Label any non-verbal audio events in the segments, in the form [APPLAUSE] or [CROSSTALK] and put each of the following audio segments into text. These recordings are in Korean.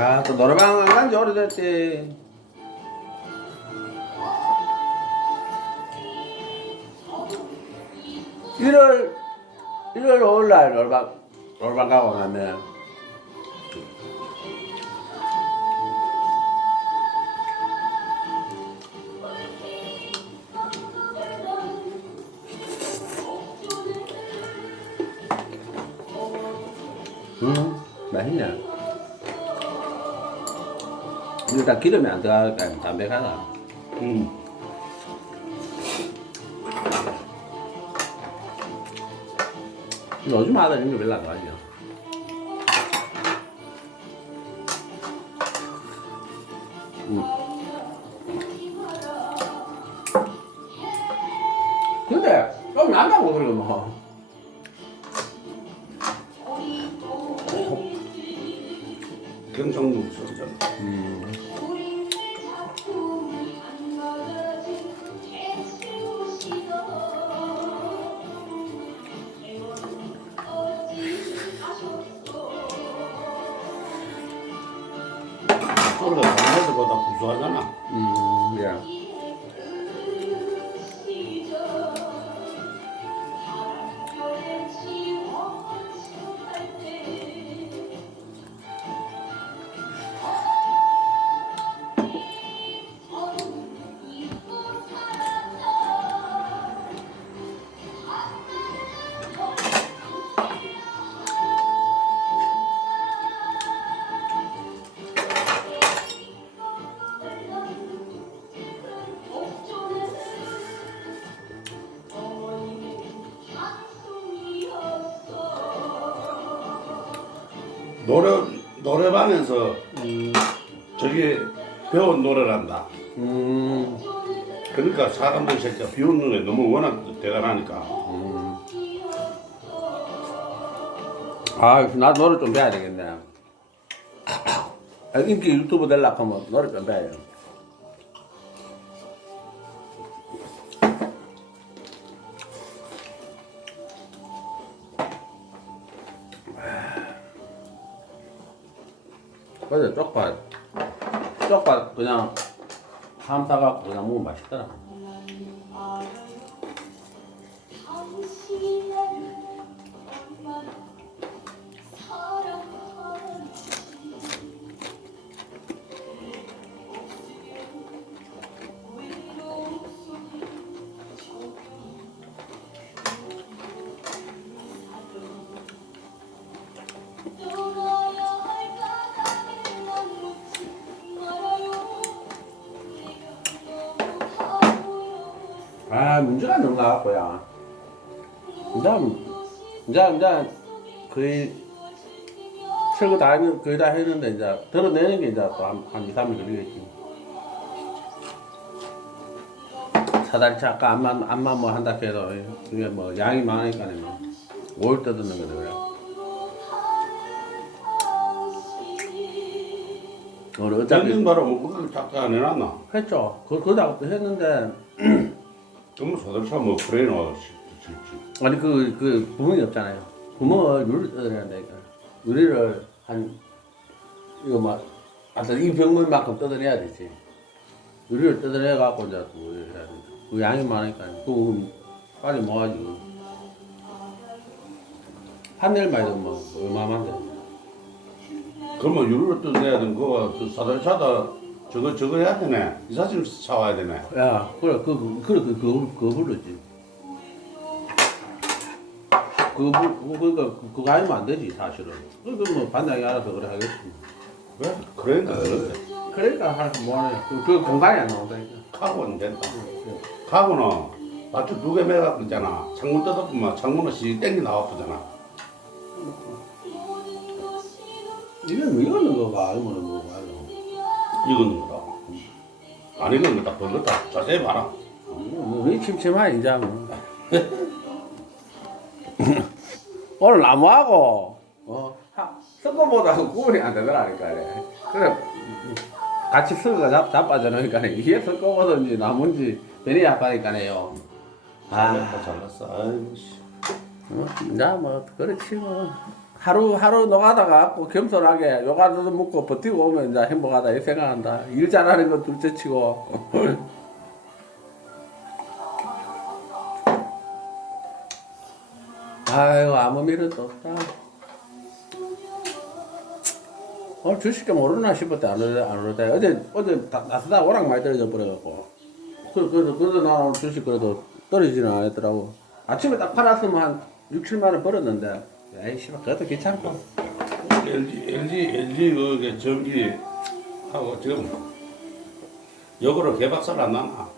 아, 또 노래방 안 간지 오래됐지. 일월, 일월 5일날 노래방, 노래방 가고 나면. 음, 맛있네. 일단 기름이 안 들어가니까 담백하다. 음. 요즘 아들 이런 거 별로 안 좋아하죠. 음. 근데 좀 난다고 그러고 뭐. 경상도 소리잖아. 음. 강아지보다 구 노래 노래방에서 음, 저기 배운 노래란다. 음, 그러니까 사람들 새끼가 비웃는 게 너무 워낙 대단하니까. 음. 아, 나 노래 좀 배워야 되겠네. [COUGHS] 아, 인기 유튜브 되려고 하면 노래 좀 배워야 돼. 맞아, 쪽밥. 쪽밥 그냥 함 사갖고 그냥 먹으면 맛있더라. 아, 문제가 너무 나왔고야. 이제, 이제, 이제, 거의, 철거 다, 했는- 거의 다 했는데, 이제, 드러내는 게 이제 또 한, 한 2, 3일 걸리겠지. 사다리 차 아까 암만, 암만 뭐 한다 해도, 이게 뭐 양이 많으니까, 뭐, 5일 뜯는 거네, 그래. 우리 어차피 땡긴 바로 그걸 짝짝 안 해놨나? 했죠. 그, 그다음부터 했는데, [CLEARS THROAT] 너무 소들차 뭐 와서 실지. 아니 그, 그 구멍이 없잖아요. 구멍을 뜯어내야 되니까. 유리를 한, 이거 막, 하여튼 이 병물만큼 뜯어내야 되지. 유리를 뜯어내 갖고 이제 또 해야 돼. 그 양이 많으니까. 그 빨리 모아가지고. 판넬만 해도 뭐, 얼마만데. 그러면 유료로 뜯어내야 되는 거가 그 사다리차다 저거 저거 해야 되네. 이사짐 사와야 되네. 야, 그래, 그, 그, 그래, 그, 그, 그거 불렀지. 그거, 불- 그러니까, 그- 그거 아니면 안 되지, 사실은. 그거 뭐, 반장이 알아서 그래 하겠지. 왜? 그러니까 그런데 그러니까 하여튼 뭐하네 그, 그 공간이 안 나온다니까 카고는 된다. 카고는 밧줄 두개 매갖고 있잖아. 창문 뜯어보면 창문은 씩 땡기 나와보잖아. 이건 이거는 아니면 뭐 말로 익은 거다. 안 익은 거다 벌겋다. 자세히 봐라. 우리 침침하게 이제 뭐 [LAUGHS] 오늘 나무하고 어 섞어보다 구분이 안 되더라니까 그래 그래 같이 섞어 잡, 놓으니까 이게 섞어보든지 나무인지 별이 약하니까네요 아 잘났다 잘났어. 아이고 씨. 어, 이제 뭐 그렇지 뭐 하루 하루 노가다가 꼭 겸손하게 요가도 먹고 버티고 오면 이제 행복하다 이 생각한다. 일 잘하는 건 둘째 치고. [LAUGHS] 아이고 아무 미련도 없다. 오늘 주식 좀 오르나 싶을 때안 오르다 안 오르다. 어제 어제 다- 나스닥 워낙 많이 떨어져 버려갖고. 그 그래도 그래도 나 오늘 주식 그래도 떨어지지는 않았더라고. 아침에 딱 팔았으면 한 6, 7만 원 벌었는데. 에이 씨발 그것도 귀찮고. LG LG LG 그 전기 하고 지금 역으로 개박살 안 나나.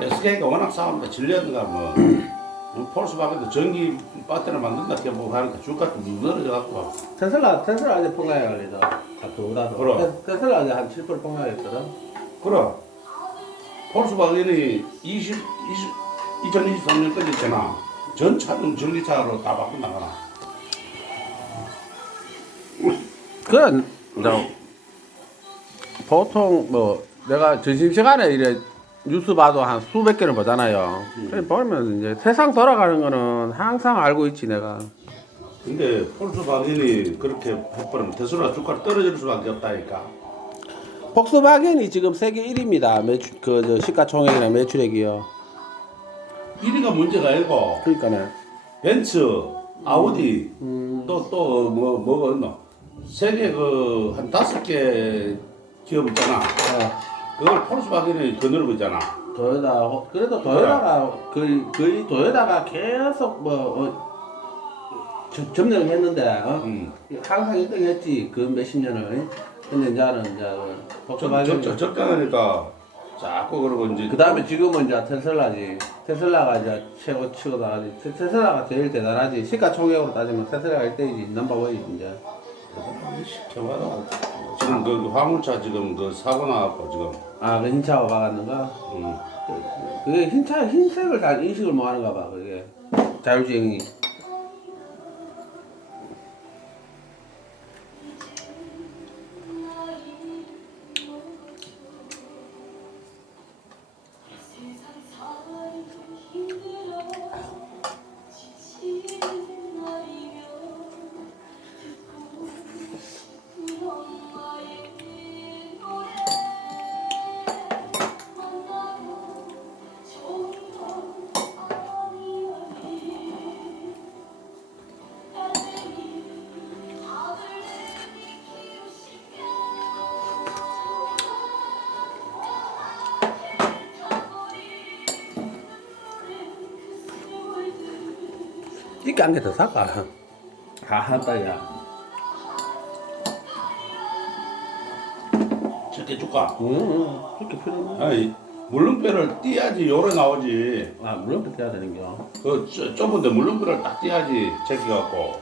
SK가 워낙 싸움다 질렸는가 뭐. [CLEARS THROAT] 폴스바겐도 전기 배터리 만든다 해보고 하니까 주가도 무너져 갖고 테슬라 테슬라 아직 폭락해 걸리죠. 그거라도. 그럼. 테- 테슬라 아직 한7% 폭락했거든. 그래. 폴스바겐이 20, 20, 2023년까지 있잖아. 전 차는 전기차로 다 바꾼다거나. 그건 이제 보통 뭐 내가 점심 시간에 이래 뉴스 봐도 한 수백 개를 보잖아요. 그래 보면 이제 세상 돌아가는 거는 항상 알고 있지 내가. 근데 폴스 바겐이 그렇게 해버리면 테슬라 주가가 떨어질 수밖에 없다니까. 폭스바겐이 지금 세계 1위입니다. 매출 그저 시가총액이나 매출액이요. 1위가 문제가 아니고 그러니까네. 벤츠, 아우디 음, 또 또 뭐 뭐가 있노? 세계 그한 다섯 개 기업 있잖아. 어, 그걸 폴스바겐이 거느리고 있잖아. 도요타 어, 그래도 도요타가 거의 거의 도요타가 계속 뭐 어, 점- 점령했는데 어? 음. 항상 1등했지 그 몇십 년을. 근데 이제는 이제 그 폭스바겐이 적 적당하니까 자꾸 그러고 이제 그 다음에 지금은 이제 테슬라지. 테슬라가 이제 최고 치고 나가지. 테- 테슬라가 제일 대단하지. 시가총액으로 따지면 테슬라가 1등이지. 넘버원이지 이제. 대박이다. 지금 그 화물차 지금 그 사고 나갖고 지금 아, 그 흰차가 박았는 거? 음. 그게 흰차, 흰색을 잘 인식을 못 하는가 봐, 그게. 자율주행이. 이게 한 개더 살까? 아, 한다, 야. 저렇게 줄까? 응, 응. 그렇게 필요나? 아이 물렁뼈를 띄야지 요래 나오지. 아, 물론 그렇게 해야 되는 겨. 그 좁- 좁은데 물렁뼈를 딱 띄야지 제끼 갖고.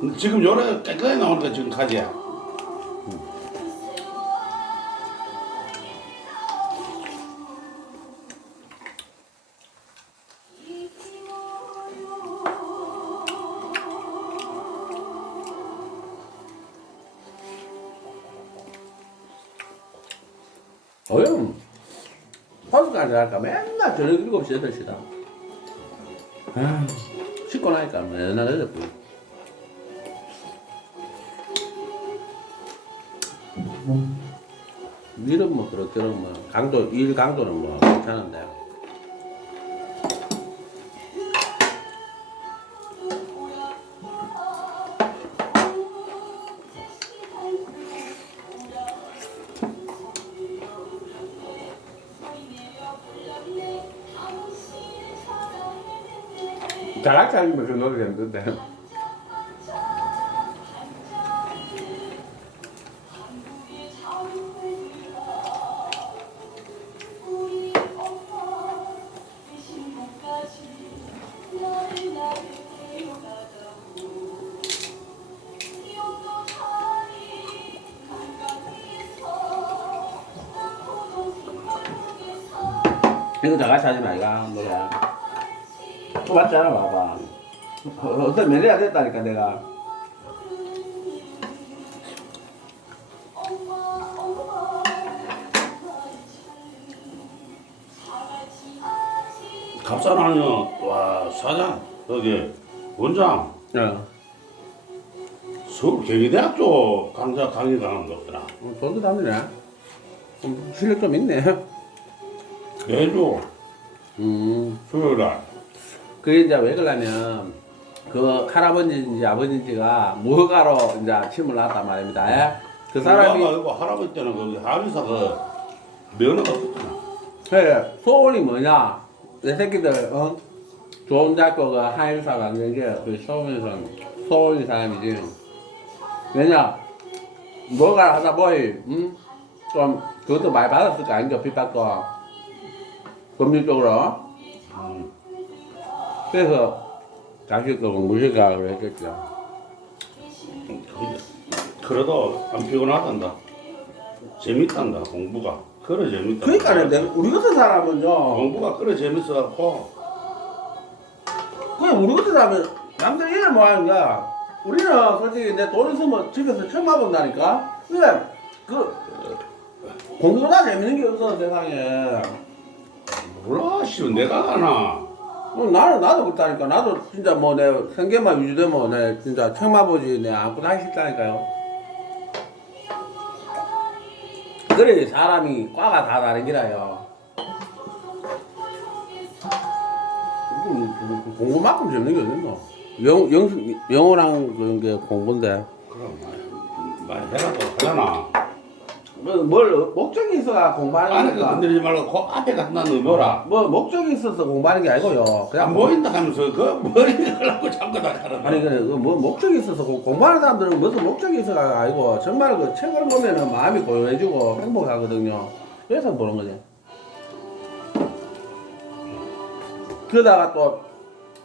근데 지금 요래 깨끗하게 나오니까 지금 가지야. 어영. 허수까지 할까? 맨날 저녁 7시, 8시다. 아, 씻고 나니까 맨날 늦었고. 일은 뭐 그렇게는 뭐 강도 일 강도는 뭐 괜찮은데 같이 하면 그 노래 되는데. 이거 다 같이 하지 말가 노래 또 맞잖아 봐봐 어, 어떤 매니아 됐다니까 내가 갑산하면 와 사장 여기 원장 어. 서울 경희대학 쪽 강사 강의 강하는 거 없더라. 어, 돈도. 음, 실력 좀 있네. 매주 음. 수요일 날. 그게 이제 왜 그러냐면 그 할아버지인지 아버지인지가 무허가로 이제 침을 놨단 말입니다. 예? 그 사람이 누가가 이거 할아버지 때는 거기 한의사 그 면허가 없었잖아. 그 소원이 뭐냐? 내 새끼들 어? 좋은 그 한의사 가는 게그 소원에서 소원이 사람이지. 왜냐? 뭐가 하다 보니 음? 좀 그것도 많이 받았을 거 아닌가 핍박도 법률적으로 음. 그래서 자식 그 공부실까 그랬겠죠. 그- 그래도 안 피곤하단다. 재밌단다 공부가. 그래 재밌다. 그러니까 내가 우리 같은 사람은요. 공부가 그래 재밌어갖고 그냥 우리 같은 사람은 남들 일을 뭐 하는 거야. 우리는 솔직히 내 돈 있으면 집에서 처음 와본다니까. 근데 그 공부보다 재밌는 게 없어 세상에. 몰라 씨 내가 가나. 어, 나는 나도 그렇다니까. 나도 진짜 뭐 내 생계만 위주되면 내 진짜 책만 보지 내 아무것도 하기 싫다니까요. 그래 사람이 과가 다 다른 기라요. 음, 공부만큼 재밌는 게 어딨노? 영어랑 그런 게 공부인데. 그럼 많이 해라도 하잖아. 뭐, 뭘, 목적이 있어야 공부하는 안에 그 거니까. 건드리지 말고 그 앞에 갖다 넣어라. 뭐, 목적이 있어서 공부하는 게 아니고요. 그냥 안 보인다 하면서 그 머리 [LAUGHS] 걸라고 자꾸 다 가는 아니 그래 그뭐 목적이 있어서 공- 공부하는 사람들은 무슨 목적이 있어가 아니고 정말 그 책을 보면은 마음이 고요해지고 행복하거든요. 그래서 보는 거지. 그러다가 또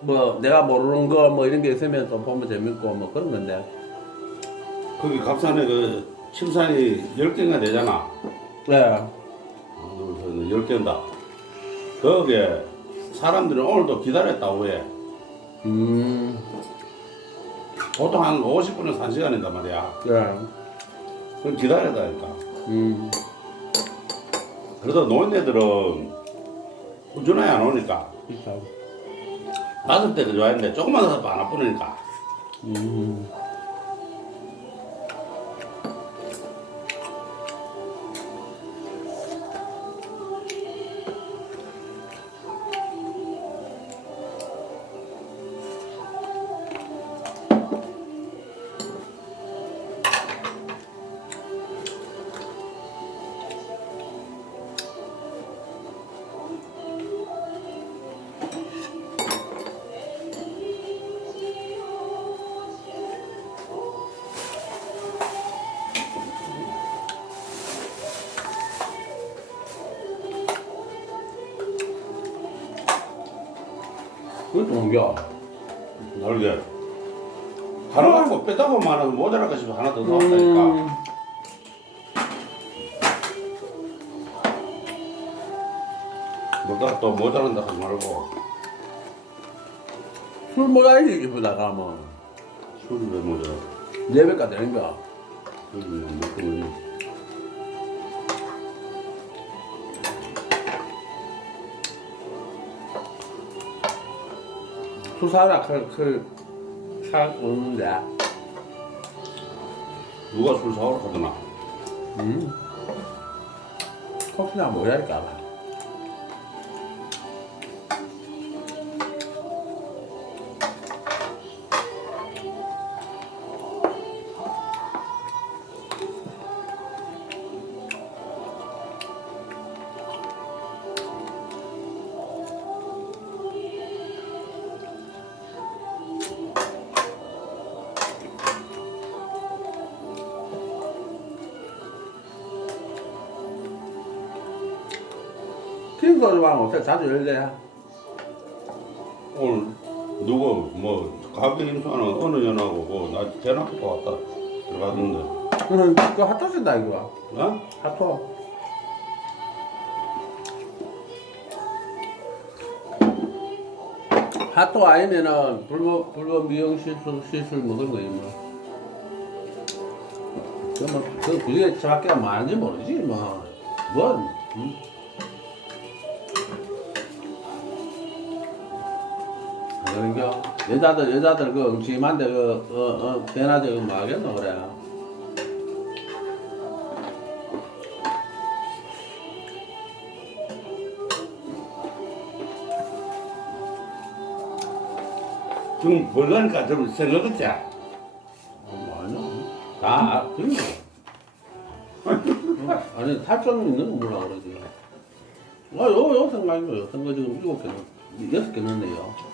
뭐 내가 모르는 거 뭐 이런 게 있으면 또 보면 재밌고 뭐 그런 건데. 거기 갑산에 그 침산이 10개가 되잖아. 네. 둘, 셋, 열 개다. 거기에 사람들이 오늘도 기다렸다 오해. 음. 보통 한 50분에서 1시간인단 말이야. 네. 그럼 기다렸다니까. 음. 그래도 노인네들은 꾸준하게 안 오니까. 그렇죠. 다섯 대도 좋아했는데 조금만 더안 아프니까. 음. 그것도 옮겨. 날개. 하나 갖고 빼다가 말하면 모자랄까 싶어 하나 더 넣었다니까. 음. 뭐가 또 모자란다 하지 말고. 술 먹어야지 이쁘다가 뭐. 술을 왜 모자라? 네 배가 되는 거야. 술을 왜 먹으면. 수사라 그그 사 오는데. 누가 술 사오러 가더나. 음. 혹시나 모자랄까 봐. 킹소주방 어때? 자주 열대. 오늘 누구 뭐 가게 인수하는 어느 년하고 뭐나 받고 왔다 들어가던데. 그는 그 핫토 쓴다 이거. 어? 핫토. 핫토 아니면은 불법 불법 미용 시술 시술 뭐 그런 거 뭐. 그뭐 그 그게 정확히 많은지 모르지 뭐. 뭔? 응? 그런겨 여자들 여자들 그 음침한데 그 어어 대낮에 그뭐 하겠노 그래. 지금 벌거니까 좀 생각했지? 어, 아니야 다 그런겨 [LAUGHS] 아니 탈점 있는 거 몰라 그러지. 아 요, 요 생각이요 요 생각 지금 일곱 개 넣- 여섯 개 넣네요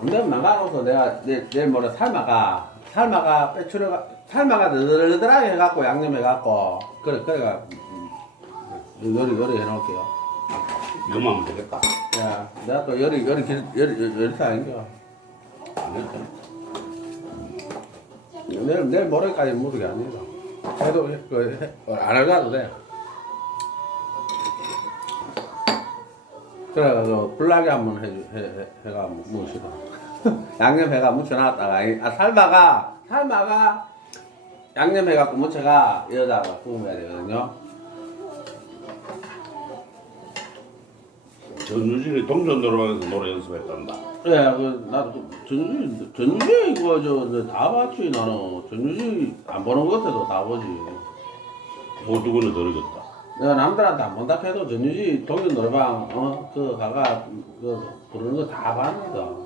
안 되면 나가고서 내가 내, 내일 모레 삶아가 삶아가 빼추려가 삶아가 느들느들하게 해갖고 양념 해갖고 그래 그래가 음, 요리 요리 해놓을게요. 이거만 하면 되겠다. 야 내가 또 요리 요리 길- 요리 요리 요리사 아닌겨 안 했다. 내일 내일 모레까지 무르게 아니다 해도 해- 그, 해- 어, 안 해가도 돼 그래가지고 불나게 한번 해, 해, 해, 해가 무시다 양념 해가 무쳐놨다가 아 삶아가 삶아가 양념 해갖고 무쳐가 여자가 구우면 되거든요 전유진이 동전 노래방에서 노래 연습했단다. 예, 그 나도 그 전유지 전유지 이거 저다 봤지 나는 전유지 안 보는 것 같아도 다 보지 보두근에 들어갔다. 내가 남들한테 안 본다 해도 전유지 동네 노래방 어 그 가가 그 부르는 거 다 봤는데.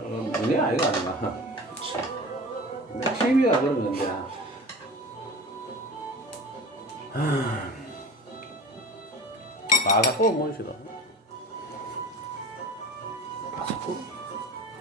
너네 아이가 아닌가 내 TV가 그런 건데 바삭고 뭔 싫어. 바삭고